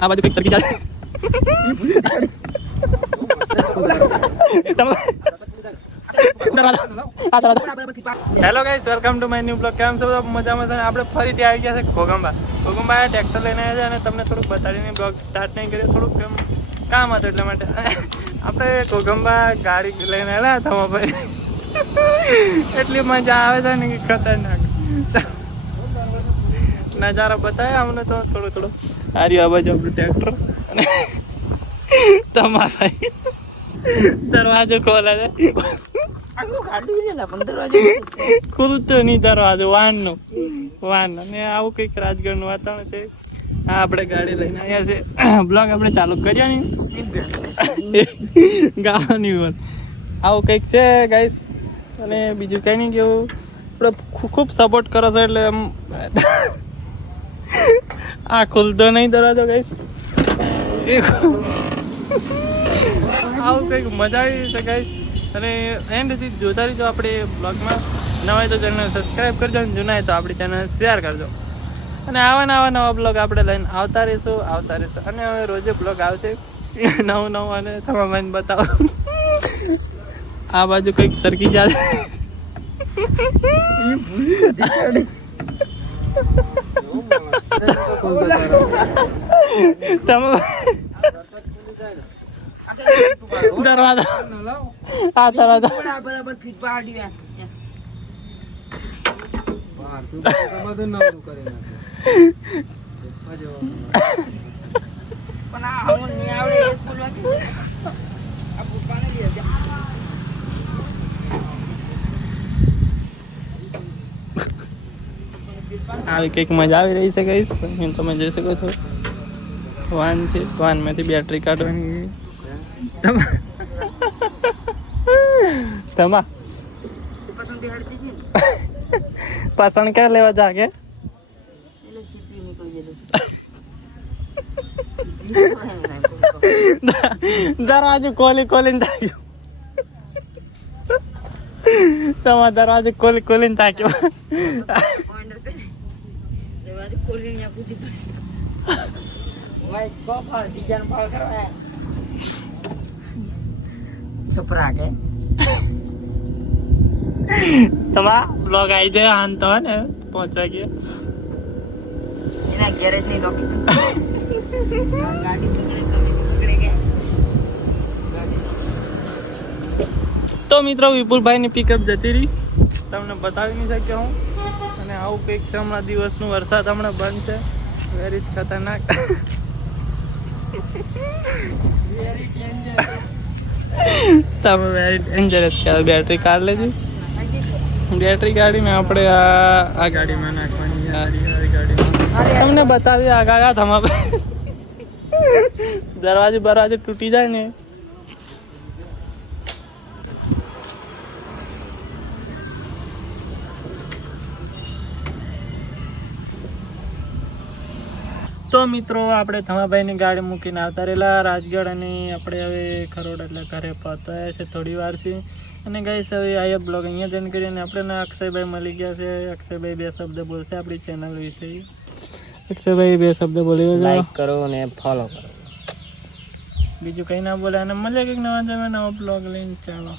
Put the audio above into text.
આ બાજુ કઈક સરકી જાય hello guys, welcome to my new blog. કેમ છો? મજામાં છે? આપણે ફરીથી આવી ગયા છે ઘોગંબા. ટ્રેક્ટર લઈને આવ્યા છે અને તમને થોડુંક બતાડીને બ્લોગ સ્ટાર્ટ નહીં કર્યો, થોડુંક કામ હતું એટલા માટે. આપણે ઘોગંબા ગાડી લઈને આવ્યા હતા ભાઈ, એટલી મજા આવે છે ને કે ખતરનાક નજારો બતાવ્યા અમને તો થોડું હારી આ બાજુ આપણું ટ્રેક્ટર અને તમારા દરવાજો ખોલે છે, ખુલતો નહીં દરવાજો વાન અને આવું કંઈક રાજગઢનું વાતાવરણ છે. હા, આપણે ગાડી લઈને આવ્યા છે. બ્લોગ આપણે ચાલુ કર્યા નહીં ગાવાની વાત આવું કંઈક છે ગાઈસ. અને બીજું કંઈ નહીં કેવું, આપણે ખૂબ સપોર્ટ કરો છો એટલે આ ખુલતો નહીં દરવાજો ગાઈસ. આવું કંઈક મજા આવી છે ગાઈસ. અને એન્ડથી જોતા રહીજો આપણે બ્લોગમાં. નવા હોય તો ચેનલ સબસ્ક્રાઈબ કરજો, અને જૂના હોય તો આપણી ચેનલ શેર કરજો. અને આવા બ્લોગ આપણે લઈને આવતા રહીશું. અને હવે રોજે બ્લોગ આવશે નવું અને તમારે મને બતાવો. આ બાજુ કંઈક સરકી જાય દરવાજો બરાબર ફીટ પાડી આવી કંઈક મજા આવી રહી છે ગાઈસ. તમે જોઈ શકો છો વાન છે, વાનમાંથી બેટરી કાઢવાની. તમા પાછળ ક્યાં લેવા જાગે? દરવાજો ખોલીને તાક્યો. તમારા દરવાજો ખોલીને તાક્યો. છપરા કે તમા બ્લોગ આવી જાય આન તો ને પહોંચવા ગયા એના ગેરેજ ની લોકેશન. ગાડી પકડે ગયા તો મિત્રો વિપુલભાઈ ની પિકઅપ જતી રહી, તમને બતાવી નહીં શક્યો હું. અને આવું કંઈક છે હમણાં દિવસનું. વરસાદ હમણાં બંધ છે. વેરી ખતરનાક, તમે વેરી ડેન્જરસ છે. બેટરી કાઢ લેજે. બેટરી કાઢીને આપણે આ ગાડીમાં નાખવાની. ગાડીમાં તમને બતાવી આગળ તમારે દરવાજો તૂટી જાય ને. તો મિત્રો આપણે થમાભાઈની ગાડી મૂકીને આવતા રહેલા રાજગઢ, અને આપણે હવે ખરોડ એટલે ઘરે પહોંચ્યા છે થોડી વાર છે. અને ગાઈસ હવે આ બ્લોગ અહીંયા જઈને કરીને આપણે અક્ષયભાઈ મળી ગયા છે. અક્ષયભાઈ બે શબ્દ બોલશે આપણી ચેનલ વિશે. અક્ષયભાઈ બે શબ્દ બોલી લાઈક કરો અને ફોલો કરો, બીજું કંઈ ના બોલે. અને મળે કંઈક નવા બ્લોગ લઈને. ચાલો.